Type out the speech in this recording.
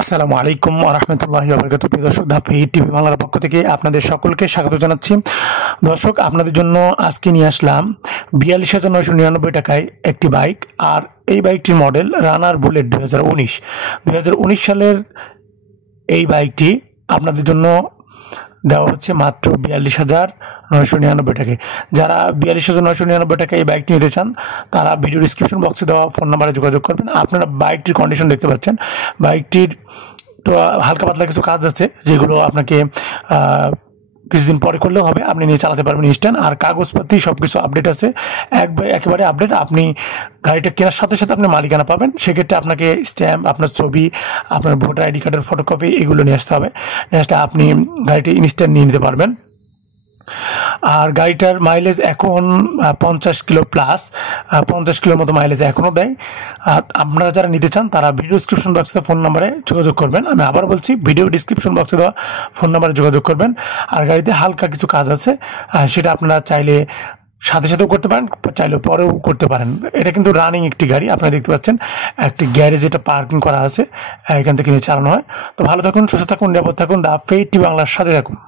আসসালামু আলাইকুম ওয়া রাহমাতুল্লাহি ওয়া বারাকাতুহু। প্রিয় দর্শক, ধাপি টিভি বাংলার পক্ষ থেকে আপনাদের সকলকে স্বাগত জানাচ্ছি। দর্শক, আপনাদের জন্য আজকে নিয়ে আসলাম ৪২,৯৯৯ টাকায় একটি বাইক। আর এই বাইকটির মডেল রানার বুলেট ২০১৯ সালের এই বাইকটি আপনাদের জন্য দেওয়া হচ্ছে মাত্র ৪২,৯৯৯ টাকায়। যারা ৪২,৯৯৯ টাকায় এই বাইকটি নিতে চান তারা ভিডিও ডিসক্রিপশন বক্সে দেওয়া ফোন নাম্বারে যোগাযোগ করবেন। আপনারা বাইকটির কন্ডিশন দেখতে পাচ্ছেন। বাইকটির তো হালকা পাতলা কিছু কাজ আছে যেগুলো আপনাকে কিছুদিন পরে করলেও হবে, আপনি নিয়ে চালাতে পারবেন ইনস্ট্যান্ট। আর কাগজপাতি সব কিছু আপডেট আছে, একেবারে আপডেট। আপনি গাড়িটা কেনার সাথে সাথে আপনি মালিকানা পাবেন। সেক্ষেত্রে আপনাকে স্ট্যাম্প, আপনার ছবি, আপনার ভোটার আইডি কার্ডের ফটোকপি এগুলো নিয়ে আসতে হবে। নিয়ে আসলে আপনি গাড়িটি ইনস্ট্যান্ট নিয়ে নিতে পারবেন। আর গাড়িটার মাইলেজ এখন 50 কিলো প্লাস, 50 কিলোর মতো মাইলেজ এখনও দেয়। আর আপনারা যারা নিতে চান তারা ভিডিও ডিসক্রিপশন বক্সে ফোন নাম্বারে যোগাযোগ করবেন। আমি আবার বলছি, ভিডিও ডিসক্রিপশন বক্সে দেওয়া ফোন নাম্বারে যোগাযোগ করবেন। আর গাড়িতে হালকা কিছু কাজ আছে, সেটা আপনারা চাইলে সাথে সাথেও করতে পারেন, চাইলে পরেও করতে পারেন। এটা কিন্তু রানিং একটি গাড়ি, আপনারা দেখতে পাচ্ছেন একটি গ্যারেজ, এটা পার্কিং করা আছে, এখান থেকে নিয়ে চালানো হয়। তো ভালো থাকুন, সুস্থ থাকুন, নিরাপদ থাকুন। দা ফেইটি বাংলার সাথে থাকুন।